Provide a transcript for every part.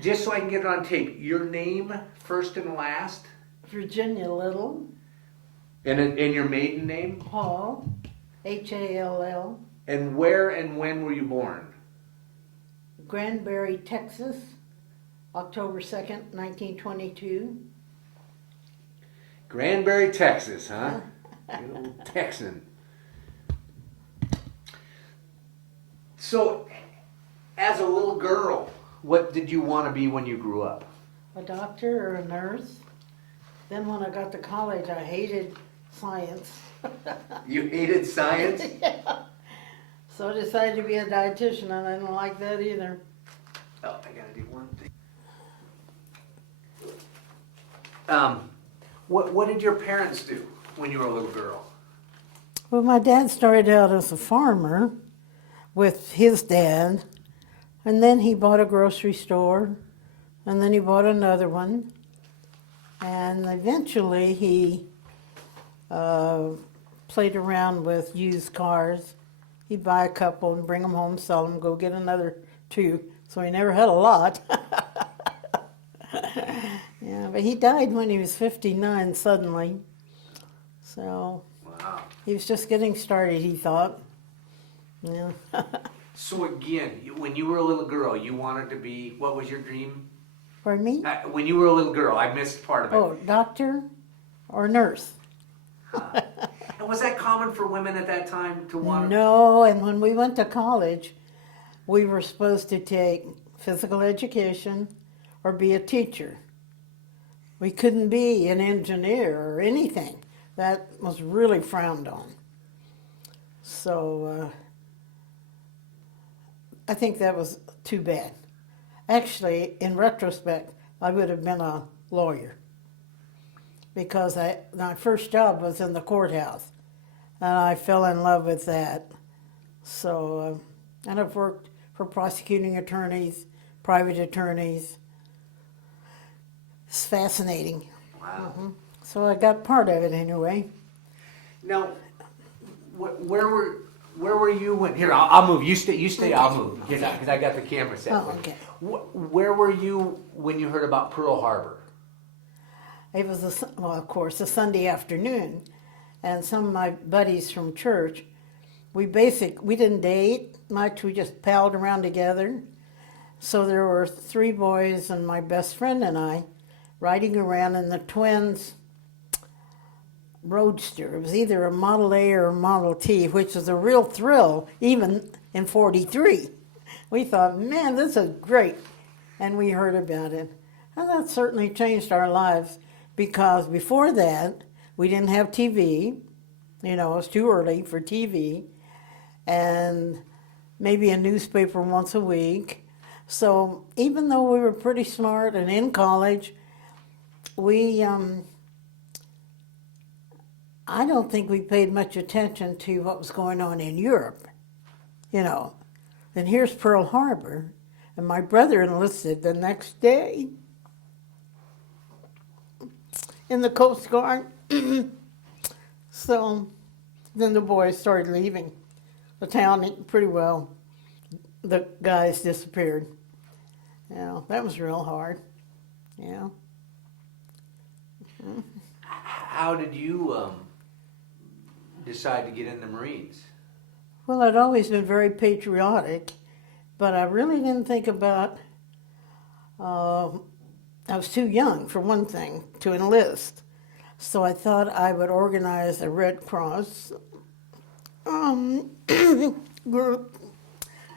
Just so I can get it on tape, your name, first and last, Virginia Little, and your maiden name, Hall, Hall, and where and when were you born? Granbury, Texas, October 2nd, 1922. Granbury, Texas, huh? Good old Texan. So, as a little girl, what did you want to be when you grew up? A doctor or a nurse. Then when I got to college, I hated science. You hated science? Yeah. So I decided to be a dietitian, and I didn't like that either. Oh, I gotta do one thing. What did your parents do when you were a little girl? Well, my dad started out as a farmer with his dad, and then he bought a grocery store, and then he bought another one, and eventually he played around with used cars. He'd buy a couple and bring them home, sell them, go get another two. So he never had a lot. Yeah, but he died when he was 59 suddenly. So Wow. he was just getting started, he thought. Yeah. So again, when you were a little girl, you wanted to be, what was your dream? Pardon me? When you were a little girl, I missed part of it. Oh, doctor or nurse? And was that common for women at that time to want to? No, and when we went to college, we were supposed to take physical education or be a teacher. We couldn't be an engineer or anything. That was really frowned on. So I think that was too bad. Actually, in retrospect, I would have been a lawyer because my first job was in the courthouse, and I fell in love with that. So, and I've worked for prosecuting attorneys, private attorneys. It's fascinating. Wow. So I got part of it anyway. Now, where were you when? Here, I'll move. You stay. I'll move because I got the camera set. Oh, okay. Where were you when you heard about Pearl Harbor? It was, of course, a Sunday afternoon, and some of my buddies from church, we didn't date much, we just palled around together. So there were 3 boys and my best friend and I riding around in the twins' Roadster. It was either a Model A or a Model T, which was a real thrill, even in 43. We thought, man, this is great. And we heard about it. And that certainly changed our lives because before that, we didn't have TV. You know, it was too early for TV. And maybe a newspaper once a week. So even though we were pretty smart and in college, we, I don't think we paid much attention to what was going on in Europe, you know. And here's Pearl Harbor, and my brother enlisted the next day in the Coast Guard. So then the boys started leaving the town pretty well. The guys disappeared. You know, that was real hard, you know. How did you decide to get in the Marines? Well, I'd always been very patriotic, but I really didn't think about, I was too young, for one thing, to enlist. So I thought I would organize a Red Cross group.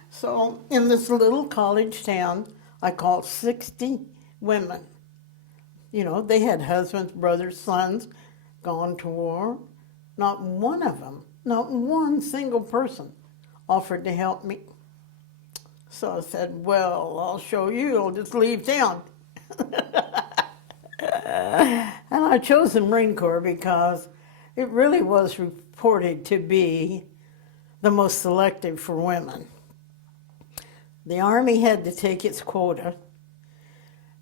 So in this little college town, I called 60 women. You know, they had husbands, brothers, sons, gone to war. Not one of them, not one single person offered to help me. So I said, well, I'll show you, I'll just leave town. And I chose the Marine Corps because it really was reported to be the most selective for women. The Army had to take its quota,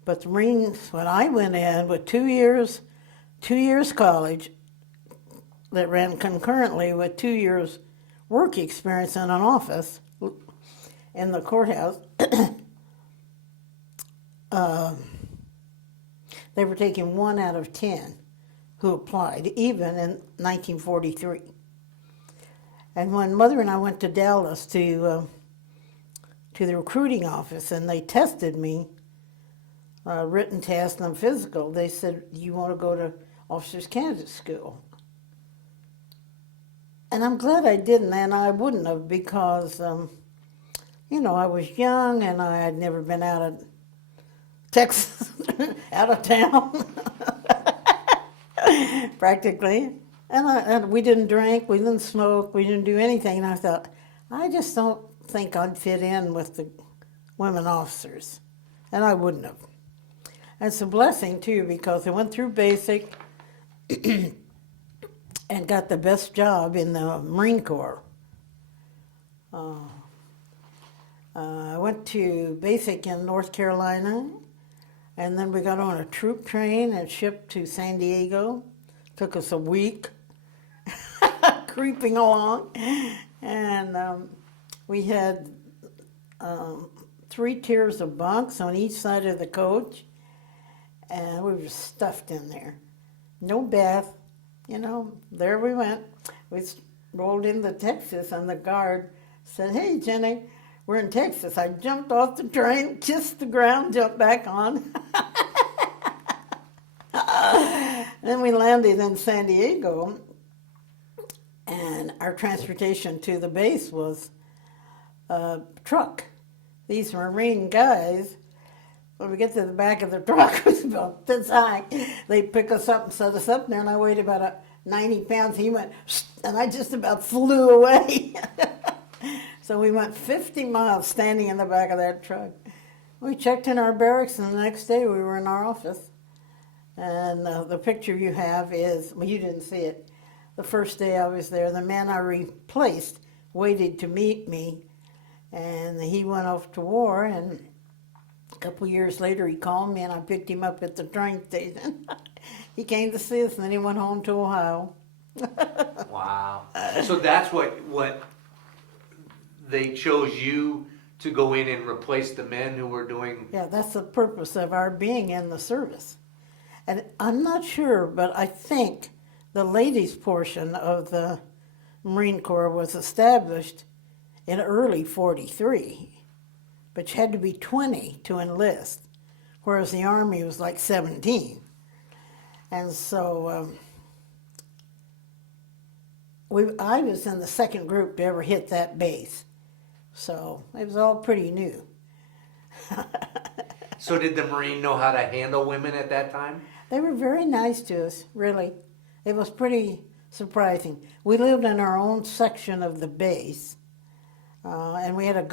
but the Marines, when I went in with 2 years college that ran concurrently with 2 years work experience in an office in the courthouse, they were taking 1 out of 10 who applied, even in 1943. And when Mother and I went to Dallas to the recruiting office, and they tested me, written test and physical, they said, "You want to go to Officers Candidate School?" And I'm glad I didn't, and I wouldn't have, because, I was young and I had never been out of Texas, out of town, practically. And we didn't drink, we didn't smoke, we didn't do anything. And I thought, I just don't think I'd fit in with the women officers. And I wouldn't have. And it's a blessing, too, because I went through basic and got the best job in the Marine Corps. I went to basic in North Carolina, and then we got on a troop train and shipped to San Diego. Took us a week creeping along, and we had 3 tiers of bunks on each side of the coach, and we were stuffed in there. No bath, there we went. We rolled into Texas, and the guard said, "Hey, Jenny, we're in Texas." I jumped off the train, kissed the ground, jumped back on. Then we landed in San Diego, and our transportation to the base was a truck. These Marine guys, when we get to the back of the truck, it was about this high. They pick us up and set us up there, and I weighed about 90 pounds. He went, and I just about flew away. So we went 50 miles standing in the back of that truck. We checked in our barracks, and the next day we were in our office. And the picture you have is, well, you didn't see it. The first day I was there, the man I replaced waited to meet me, and he went off to war, and a couple of years later he called me, and I picked him up at the train station. He came to see us, and then he went home to Ohio. Wow. So that's what they chose you to go in and replace the men who were doing... Yeah, that's the purpose of our being in the service. And I'm not sure, but I think the ladies' portion of the Marine Corps was established in early 43. But you had to be 20 to enlist, whereas the Army was like 17. And so I was in the second group to ever hit that base. So it was all pretty new. So did the Marine know how to handle women at that time? They were very nice to us, really. It was pretty surprising. We lived in our own section of the base, and we had a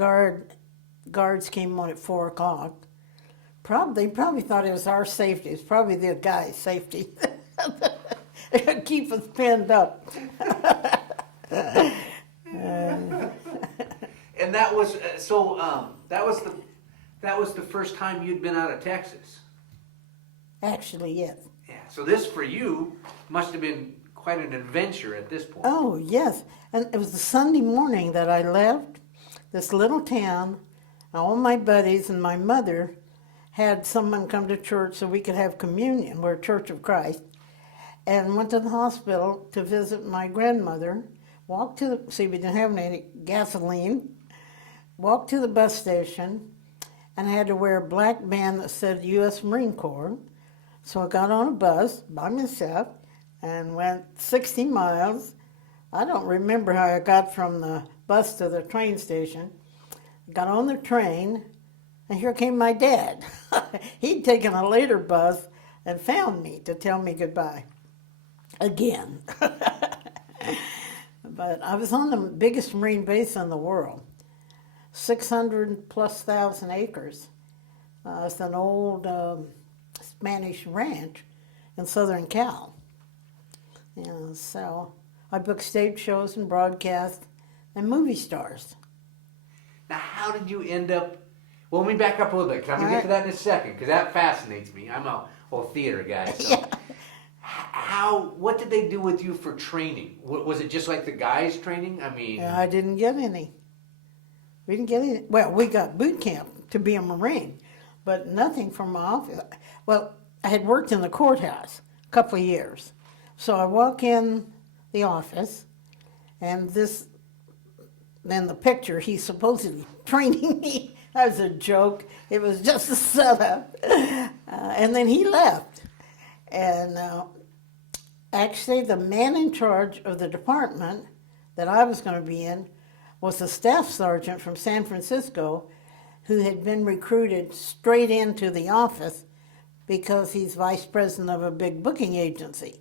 guards came on at 4 o'clock. They probably thought it was our safety. It's probably the guy's safety. Keep us pinned up. And that was that was the first time you'd been out of Texas. Actually, yes. Yeah. So this for you must have been quite an adventure at this point. Oh, yes. And it was the Sunday morning that I left this little town. All my buddies and my mother had someone come to church so we could have communion. We're a Church of Christ. And went to the hospital to visit my grandmother. See, we didn't have any gasoline. Walked to the bus station, and I had to wear a black band that said U.S. Marine Corps. So I got on a bus by myself and went 60 miles. I don't remember how I got from the bus to the train station. Got on the train, and here came my dad. He'd taken a later bus and found me to tell me goodbye. Again. But I was on the biggest Marine base in the world, 600,000+ acres. It's an old Spanish ranch in Southern Cal. So I booked stage shows and broadcasts and movie stars. Now, how did you end up? Well, let me back up a little bit, because I'm going to get to that in a second, because that fascinates me. I'm a whole theater guy. So. Yeah. What did they do with you for training? Was it just like the guys' training? I mean... I didn't get any. We didn't get any. Well, we got boot camp to be a Marine, but nothing from my office. Well, I had worked in the courthouse a couple of years. So I walk in the office, and then the picture, he's supposedly training me. That was a joke. It was just a setup. And then he left. And actually, the man in charge of the department that I was going to be in was a staff sergeant from San Francisco who had been recruited straight into the office because he's vice president of a big booking agency.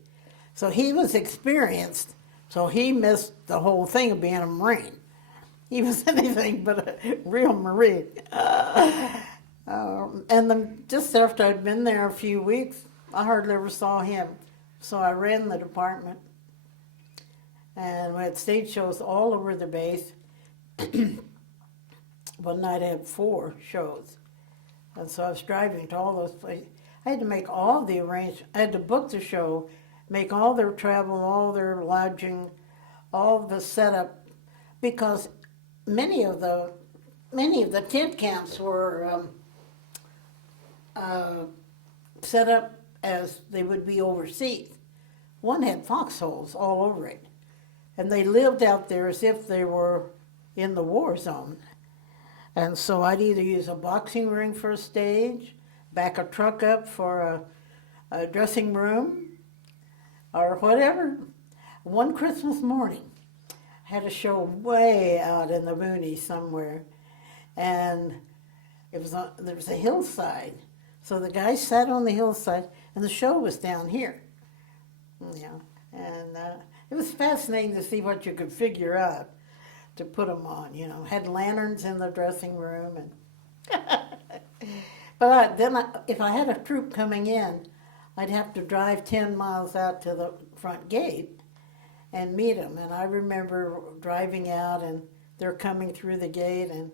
So he was experienced, so he missed the whole thing of being a Marine. He was anything but a real Marine. And then just after I'd been there a few weeks, I hardly ever saw him. So I ran the department. And we had stage shows all over the base. One night I had 4 shows. And so I was driving to all those places. I had to make all the arrangements. I had to book the show, make all their travel, all their lodging, all the setup, because many of the tent camps were set up as they would be overseas. One had foxholes all over it, and they lived out there as if they were in the war zone. And so I'd either use a boxing ring for a stage, back a truck up for a dressing room, or whatever. One Christmas morning, I had a show way out in the boonies somewhere, and there was a hillside. So the guy sat on the hillside, and the show was down here. Yeah, and it was fascinating to see what you could figure out to put them on. You know, had lanterns in the dressing room, and but if I had a troop coming in, I'd have to drive 10 miles out to the front gate and meet them. And I remember driving out, and they're coming through the gate, and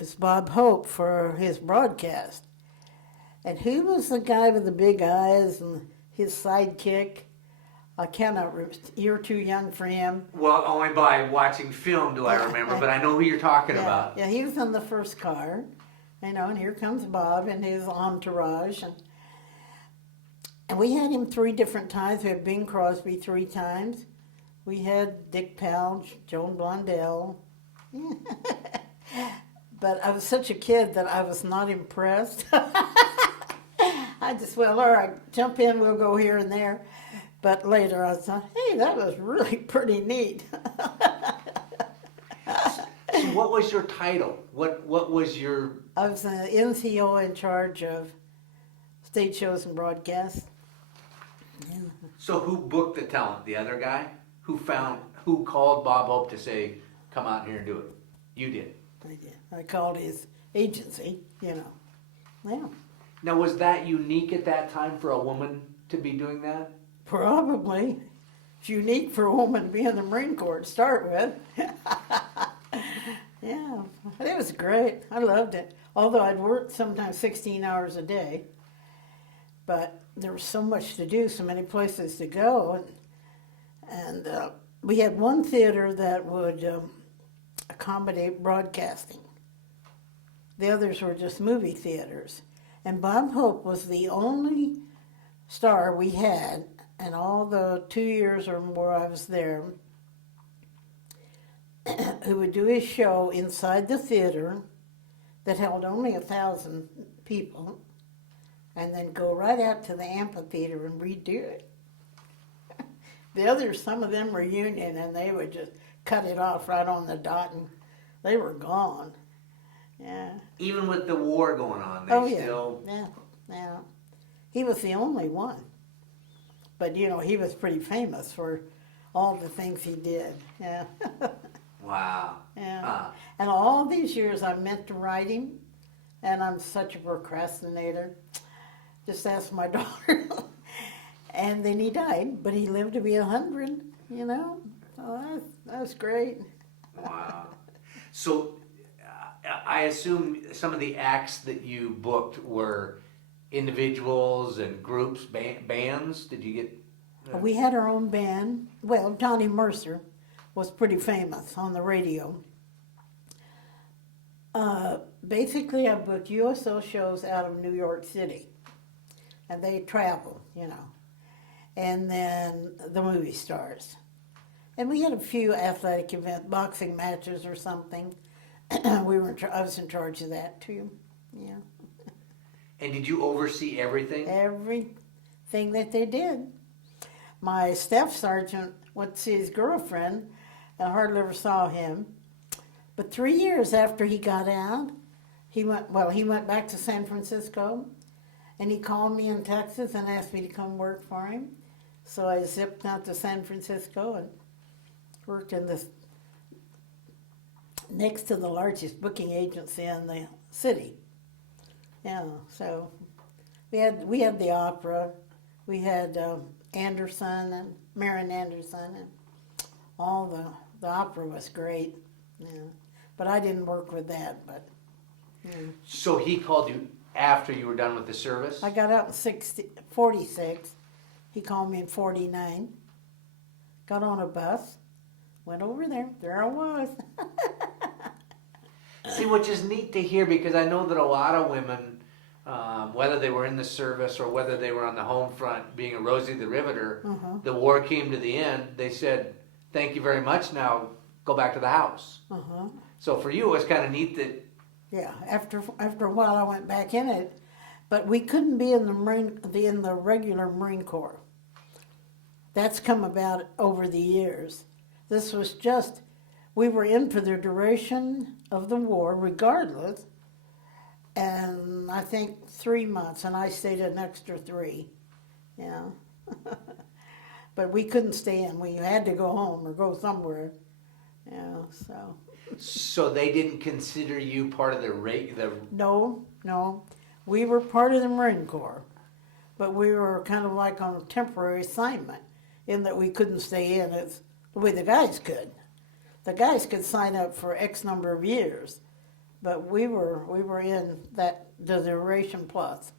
it's Bob Hope for his broadcast. And who was the guy with the big eyes and his sidekick? I cannot remember. You're too young for him. Well, only by watching film do I remember, but I know who you're talking about. Yeah, he was in the first car, you know, and here comes Bob and his entourage. And we had him 3 different times. We had Bing Crosby 3 times. We had Dick Powell, Joan Blondell. But I was such a kid that I was not impressed. I just, well, all right, jump in, we'll go here and there. But later I thought, hey, that was really pretty neat. So what was your title? What was your... I was an NCO in charge of stage shows and broadcasts. Yeah. So who booked the talent? The other guy? Who called Bob Hope to say, come out here and do it? You did. I did. I called his agency, you know. Yeah. Now, was that unique at that time for a woman to be doing that? Probably. It's unique for a woman to be in the Marine Corps to start with. Yeah, it was great. I loved it. Although I'd work sometimes 16 hours a day. But there was so much to do, so many places to go. And we had one theater that would accommodate broadcasting. The others were just movie theaters. And Bob Hope was the only star we had, and all the 2 years or more I was there, who would do his show inside the theater that held only 1,000 people, and then go right out to the amphitheater and redo it. The others, some of them were union, and they would just cut it off right on the dot, and they were gone. Yeah. Even with the war going on, still... Yeah. He was the only one. But, you know, he was pretty famous for all the things he did. Yeah. Wow. Yeah. And all these years I meant to write him, and I'm such a procrastinator. Just ask my daughter. And then he died, but he lived to be 100, you know. So that was great. Wow. So I assume some of the acts that you booked were individuals and groups, bands. Did you get... We had our own band. Well, Johnny Mercer was pretty famous on the radio. basically I booked USO shows out of New York City, and they travel, and then the movie stars. And we had a few athletic events, boxing matches or something. I was in charge of that too. Yeah. And did you oversee everything? Everything that they did. My staff sergeant went to see his girlfriend, and hardly ever saw him. But 3 years after he got out, he went back to San Francisco, and he called me in Texas and asked me to come work for him. So I zipped out to San Francisco and worked in this next to the largest booking agency in the city. Yeah, so we had the opera, we had Anderson and Marian Anderson, and all the opera was great. Yeah, but I didn't work with that. But So he called you after you were done with the service? I got out in 46. He called me in 49. Got on a bus, went over there. There I was. See, which is neat to hear, because I know that a lot of women, whether they were in the service or whether they were on the home front, being a Rosie the Riveter, the war came to the end, they said, thank you very much, now go back to the house. So for you, it was kind of neat that... Yeah, after a while I went back in it, but we couldn't be in the regular Marine Corps. That's come about over the years. This was just, we were in for the duration of the war, regardless, and I think 3 months, and I stayed an extra 3, yeah. But we couldn't stay in. We had to go home or go somewhere, yeah, so. So they didn't consider you part of the... No. We were part of the Marine Corps, but we were kind of like on a temporary assignment in that we couldn't stay in it the way the guys could. The guys could sign up for X number of years, but we were in the duration plus,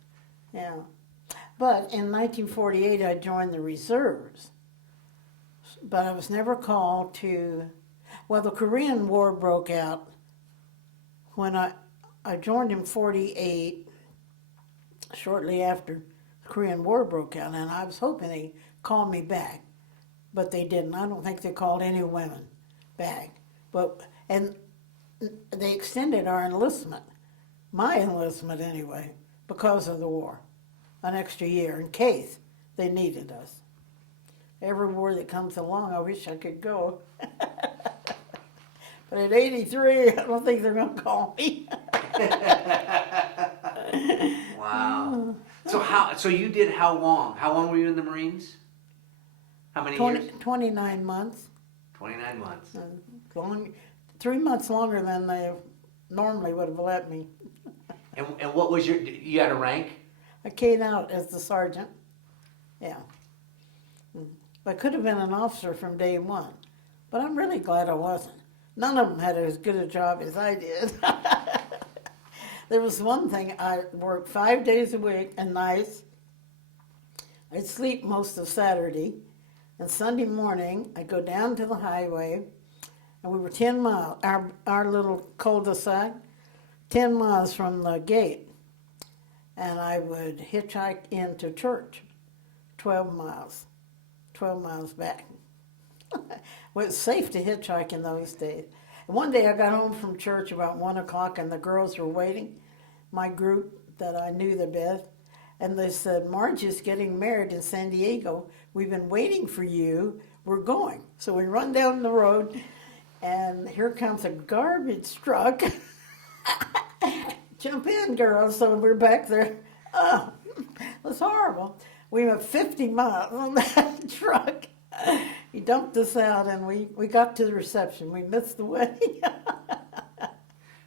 yeah. But in 1948, I joined the reserves, but I was never called to... Well, the Korean War broke out when I joined in 48, shortly after the Korean War broke out, and I was hoping they'd call me back, but they didn't. I don't think they called any women back. And they extended our enlistment, my enlistment anyway, because of the war, an extra year in case they needed us. Every war that comes along, I wish I could go. But at 83, I don't think they're going to call me. Wow. So you did how long? How long were you in the Marines? How many years? 29 months. 29 months. 3 months longer than they normally would have let me. And what was you had a rank? I came out as the sergeant. Yeah. I could have been an officer from day one, but I'm really glad I wasn't. None of them had as good a job as I did. There was one thing, I worked 5 days a week and nights. I'd sleep most of Saturday, and Sunday morning I'd go down to the highway, and we were 10 miles, our little cul-de-sac, 10 miles from the gate, and I would hitchhike into church, 12 miles back. Well, it was safe to hitchhike in those days. And one day I got home from church about 1 o'clock, and the girls were waiting, my group that I knew the best, and they said, Marge is getting married in San Diego. We've been waiting for you. We're going. So we run down the road, and here comes a garbage truck. Jump in, girls. So we're back there. Oh, it was horrible. We went 50 miles on that truck. He dumped us out, and we got to the reception. We missed the wedding.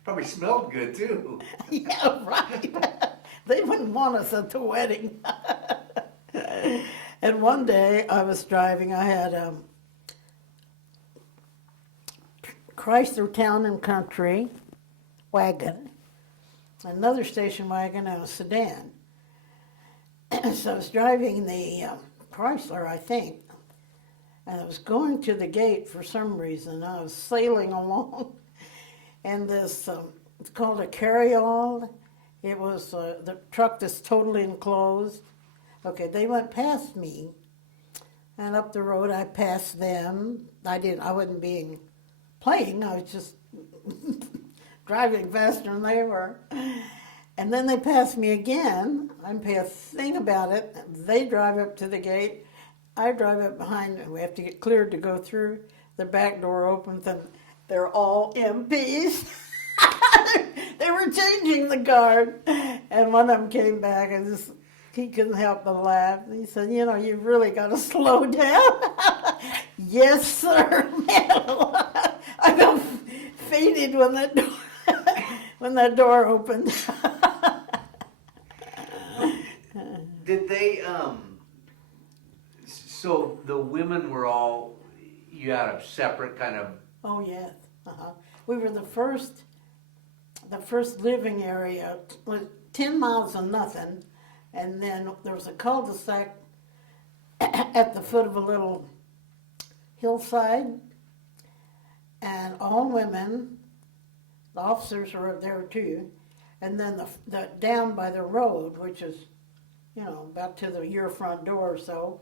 Probably smelled good, too. Yeah, right. They wouldn't want us at the wedding. And one day I was driving. I had a Chrysler Town and Country wagon, another station wagon, and a sedan. So I was driving the Chrysler, I think, and I was going to the gate for some reason. I was sailing along, and this It's called a carry-all. It was the truck that's totally enclosed. Okay, they went past me, and up the road I passed them. I wasn't playing. I was just driving faster than they were. And then they passed me again. I didn't pay a thing about it. They drive up to the gate. I drive up behind. We have to get cleared to go through. The back door opens, and they're all MPs. They were changing the guard. And one of them came back, and he couldn't help but laugh. He said, you know, you've really got to slow down. Yes, sir. Man, I got fainted when that door opened. Did they, so the women were all, you had a separate kind of... Oh, yes. We were the first living area, was 10 miles of nothing, and then there was a cul-de-sac at the foot of a little hillside, and all women. The officers were there too, and then the down by the road, which is, you know, about to your front door or so,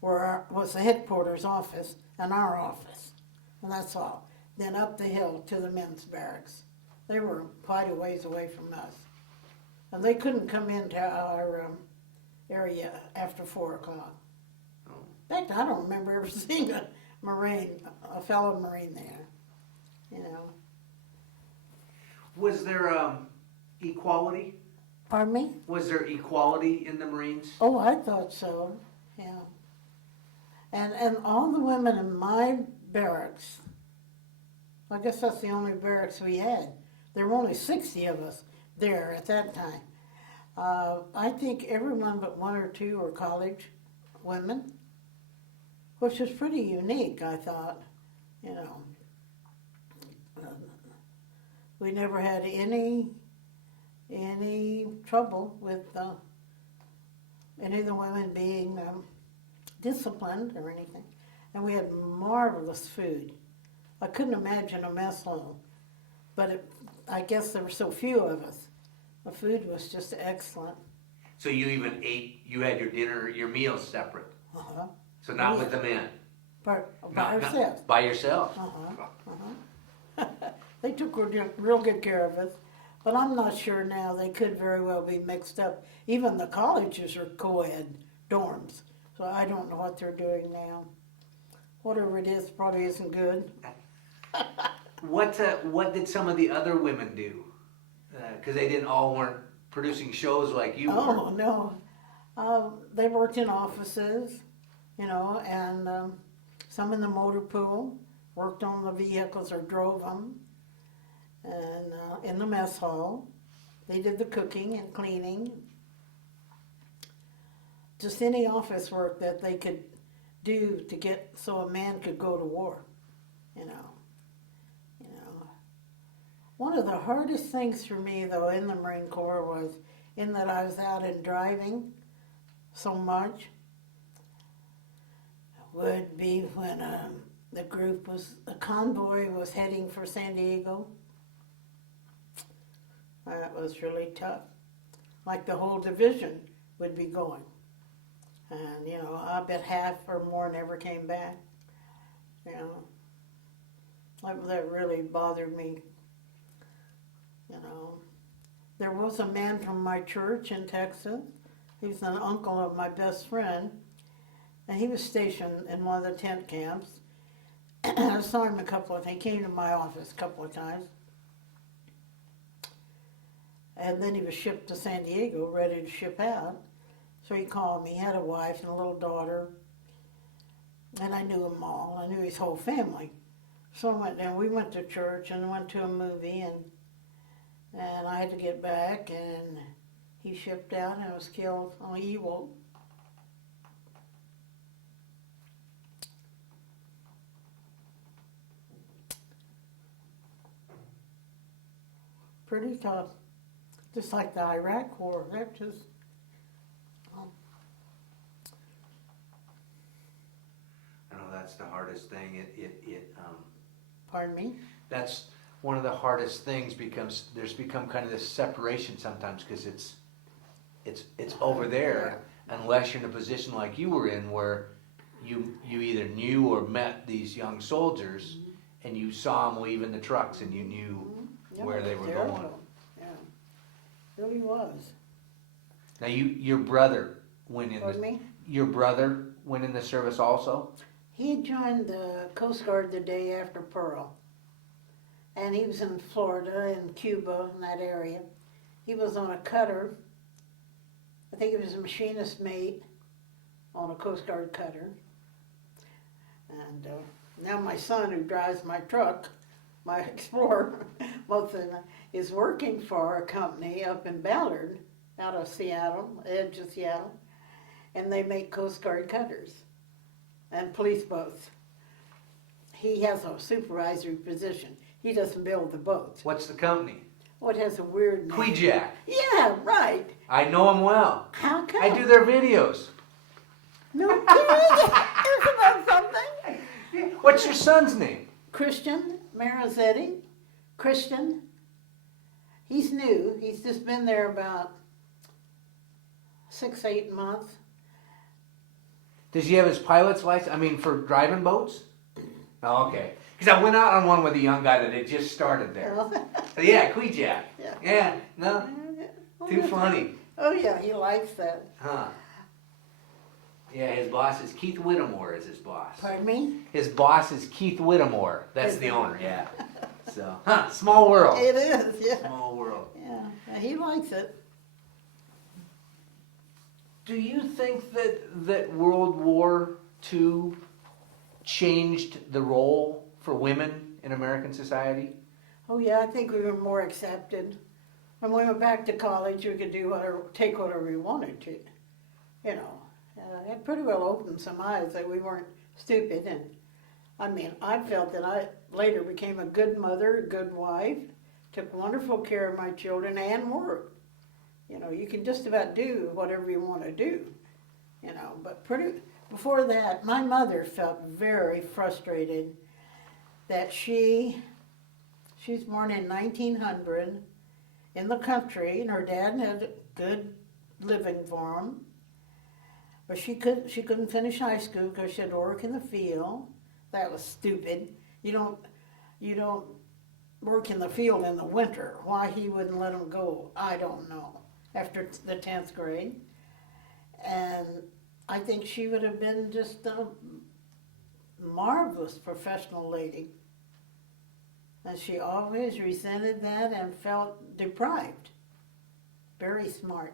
was the headquarters office and our office, and that's all. Then up the hill to the men's barracks. They were quite a ways away from us, and they couldn't come into our area after 4 o'clock. Oh. In fact, I don't remember ever seeing a fellow Marine there, you know. Was there equality? Pardon me? Was there equality in the Marines? Oh, I thought so, yeah. And all the women in my barracks, I guess that's the only barracks we had. There were only 60 of us there at that time. I think everyone but 1 or 2 were college women, which was pretty unique, I thought, you know. We never had any trouble with any of the women being disciplined or anything. And we had marvelous food. I couldn't imagine a mess hall, but I guess there were so few of us. The food was just excellent. So you even ate, you had your dinner, your meals separate? Uh-huh. So not with the men? By ourselves. By yourself? They took real good care of us, but I'm not sure now. They could very well be mixed up. Even the colleges are co-ed dorms, so I don't know what they're doing now. Whatever it is, probably isn't good. What did some of the other women do? Because they weren't producing shows like you were. Oh, no. They worked in offices, you know, and some in the motor pool, worked on the vehicles or drove them. And in the mess hall, they did the cooking and cleaning. Just any office work that they could do to get so a man could go to war, you know. One of the hardest things for me, though, in the Marine Corps was in that I was out and driving so much, would be when the convoy was heading for San Diego. That was really tough. Like the whole division would be going. And, you know, I bet half or more never came back. You know, that really bothered me. You know, there was a man from my church in Texas. He's an uncle of my best friend, and he was stationed in one of the tent camps. I saw him he came to my office a couple of times. And then he was shipped to San Diego, ready to ship out. So he called me. He had a wife and a little daughter, and I knew them all. I knew his whole family. So I went down. We went to church and went to a movie, and I had to get back, and he shipped out and was killed on Iwo. Pretty tough. Just like the Iraq War. That just... I know that's the hardest thing. Pardon me? That's one of the hardest things becomes there's become kind of this separation sometimes because it's over there unless you're in a position like you were in where you either knew or met these young soldiers and you saw them leaving the trucks and you knew where they were going. Yeah, really was. Now your brother went in Pardon me? Your brother went in the service also? He had joined the Coast Guard the day after Pearl. And he was in Florida and Cuba, in that area. He was on a cutter. I think he was a machinist mate on a Coast Guard cutter. And now my son, who drives my truck, my Explorer, both of them, is working for a company up in Ballard, out of Seattle, edge of Seattle, and they make Coast Guard cutters and police boats. He has a supervisory position. He doesn't build the boats. What's the company? Oh, it has a weird name. Quejack. Yeah, right. I know them well. How come? I do their videos. No kidding. Isn't that something? What's your son's name? Christian Marazetti. Christian. He's new. He's just been there about 6-8 months. Does he have his pilot's license? I mean, for driving boats? Oh, okay. Because I went out on one with a young guy that had just started there. Yeah, Quejack. Yeah, no? Too funny. Oh, yeah, he likes that. Huh. Yeah, his boss is Keith Whittemore is his boss. Pardon me? His boss is Keith Whittemore. That's the owner, yeah. So, small world. It is, yeah. Small world. Yeah, he likes it. Do you think that World War II changed the role for women in American society? Oh, yeah, I think we were more accepted. When we went back to college, we could do whatever, take whatever we wanted to. You know, it pretty well opened some eyes that we weren't stupid. And I mean, I felt that I later became a good mother, a good wife, took wonderful care of my children and worked. You know, you can just about do whatever you want to do, you know, but before that, my mother felt very frustrated that she's born in 1900 in the country, and her dad had a good living for him, but she couldn't finish high school because she had to work in the field. That was stupid. You don't work in the field in the winter. Why he wouldn't let them go, I don't know. After the 10th grade. And I think she would have been just a marvelous professional lady. And she always resented that and felt deprived. Very smart.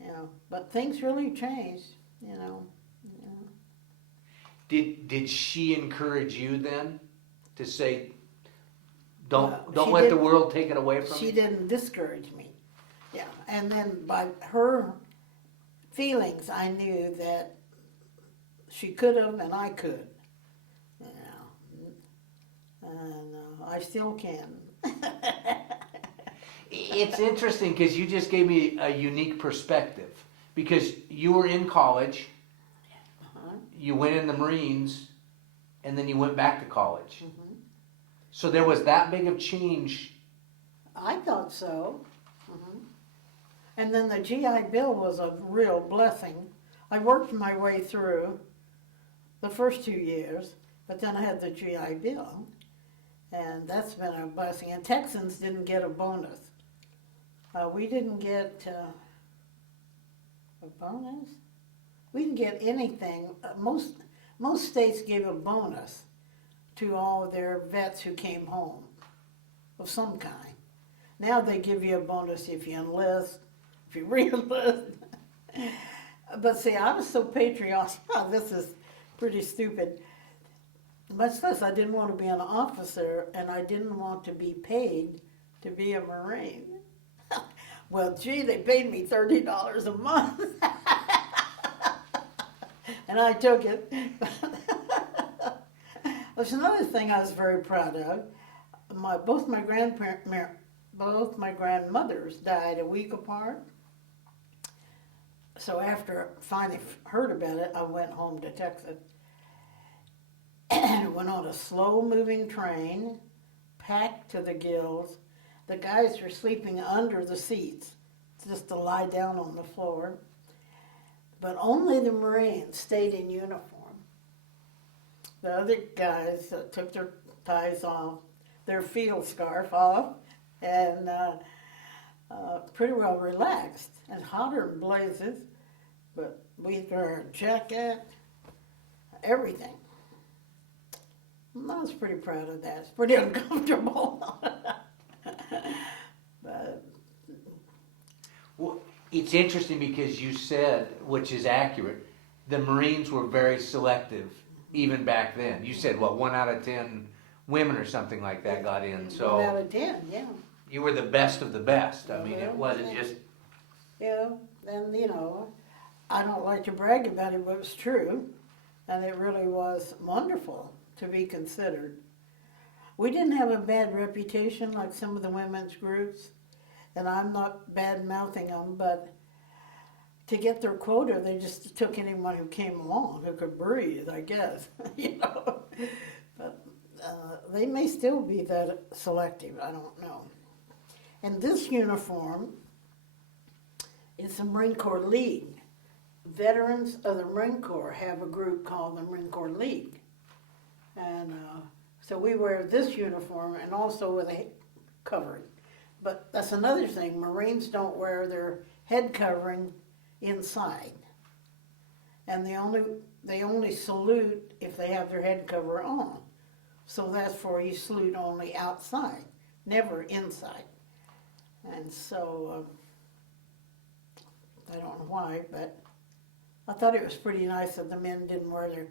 You know, but things really changed, you know. Did she encourage you then to say, don't Well, let the world take it away from you? She didn't discourage me. Yeah, and then by her feelings, I knew that she could have and I could. You know, and I still can. It's interesting because you just gave me a unique perspective. Because you were in college, you went in the Marines, and then you went back to college. Mm-hmm. So there was that big of change. I thought so. Mm-hmm. And then the GI Bill was a real blessing. I worked my way through the first 2 years, but then I had the GI Bill, and that's been a blessing. And Texans didn't get a bonus. We didn't get a bonus. We didn't get anything. Most states gave a bonus to all their vets who came home of some kind. Now they give you a bonus if you enlist, if you re-enlist. But see, I was so patriotic. This is pretty stupid. Much less, I didn't want to be an officer, and I didn't want to be paid to be a Marine. Well, gee, they paid me $30 a month. And I took it. There's another thing I was very proud of. Both my grandmothers died a week apart. So after I finally heard about it, I went home to Texas. And went on a slow-moving train, packed to the gills. The guys were sleeping under the seats just to lie down on the floor. But only the Marines stayed in uniform. The other guys took their ties off, their field scarf off, and pretty well relaxed. And hotter than blazes, but we wore a jacket, everything. I was pretty proud of that. It's pretty uncomfortable. But Well, it's interesting because you said, which is accurate, the Marines were very selective even back then. You said, what, 1 out of 10 women or something like that got in. So 1 out of 10, yeah. you were the best of the best. I mean, it wasn't just... Yeah, and I don't like to brag about it, but it's true. And it really was wonderful to be considered. We didn't have a bad reputation like some of the women's groups, and I'm not bad-mouthing them, but to get their quota, they just took anyone who came along, who could breathe, I guess, But they may still be that selective, I don't know. And this uniform is the Marine Corps League. Veterans of the Marine Corps have a group called the Marine Corps League. And so we wear this uniform and also with a covering. But that's another thing, Marines don't wear their head covering inside. And they only salute if they have their head cover on. So therefore you salute only outside, never inside. And so, I don't know why, but I thought it was pretty nice that the men didn't wear their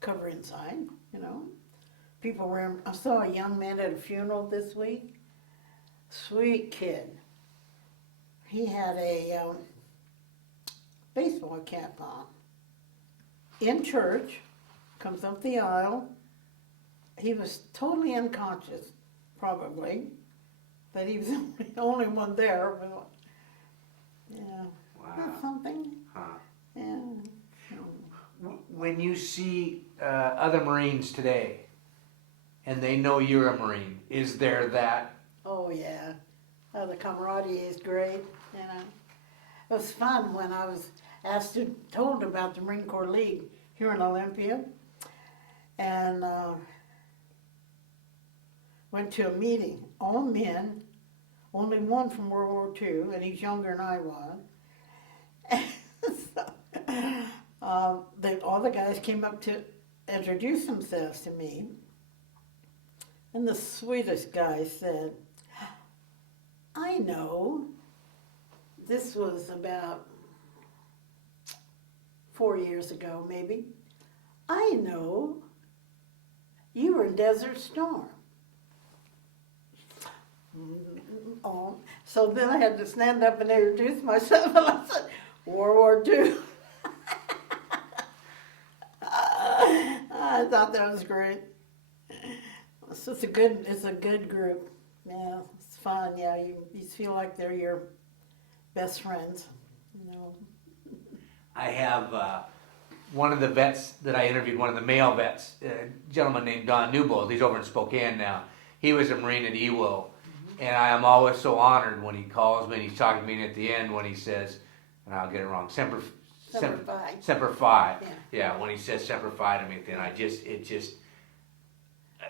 cover inside, People wear them. I saw a young man at a funeral this week. Sweet kid. He had a baseball cap on. In church, comes up the aisle. He was totally unconscious, probably, but he was the only one there. But, Wow. That's something. Huh. Yeah. When you see other Marines today, and they know you're a Marine, is there that? Oh yeah, the camaraderie is great. It was fun when I was told about the Marine Corps League here in Olympia, and went to a meeting. All men, only one from World War II, and he's younger than I was. All the guys came up to introduce themselves to me, and the sweetest guy said, I know, this was about 4 years ago maybe, I know you were in Desert Storm. Oh, so then I had to stand up and introduce myself, and I said, World War II. I thought that was great. It's a good group. Yeah, it's fun. Yeah, you feel like they're your best friends. I have one of the vets that I interviewed, one of the male vets, a gentleman named Don Newbold. He's over in Spokane now. He was a Marine at Iwo. And I am always so honored when he calls me and he's talking to me, and at the end when he says, and I'll get it wrong, Semper Fi. Yeah, when he says Semper Fi to me, then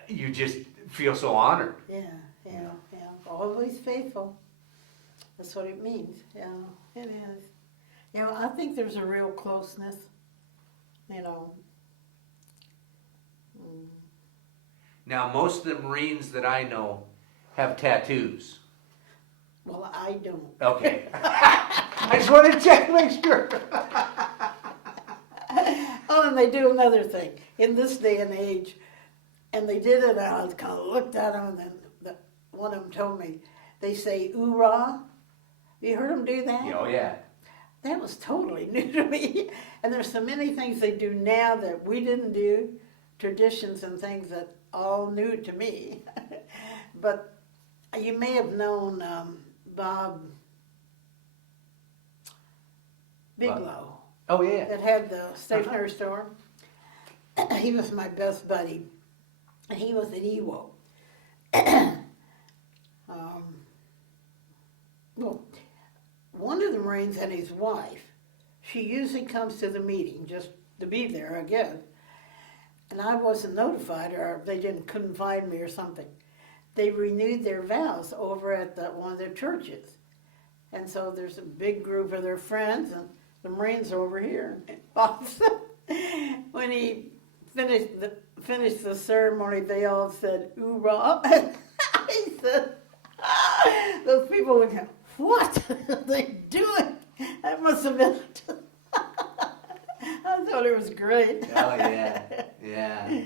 you just feel so honored. Yeah. Always faithful. That's what it means. Yeah, it is. I think there's a real closeness, Now, most of the Marines that I know have tattoos. Well, I don't. Okay. I just want to check, make sure. Oh, and they do another thing. In this day and age, and they did it, and I kind of looked at them, and then one of them told me, they say, oorah. You heard them do that? Oh, yeah. That was totally new to me. And there's so many things they do now that we didn't do, traditions and things that all new to me. But you may have known Bob Bigelow. Oh, yeah. That had the stationery store. He was my best buddy. And he was at Iwo. Well, one of the Marines and his wife, she usually comes to the meeting just to be there again. And I wasn't notified, or they couldn't find me or something. They renewed their vows over at one of their churches. And so there's a big group of their friends, and the Marines are over here. When he finished the ceremony, they all said, "Hoorah!" He said, those people would go, "What are they doing?" That must have been. I thought it was great. Oh yeah, yeah.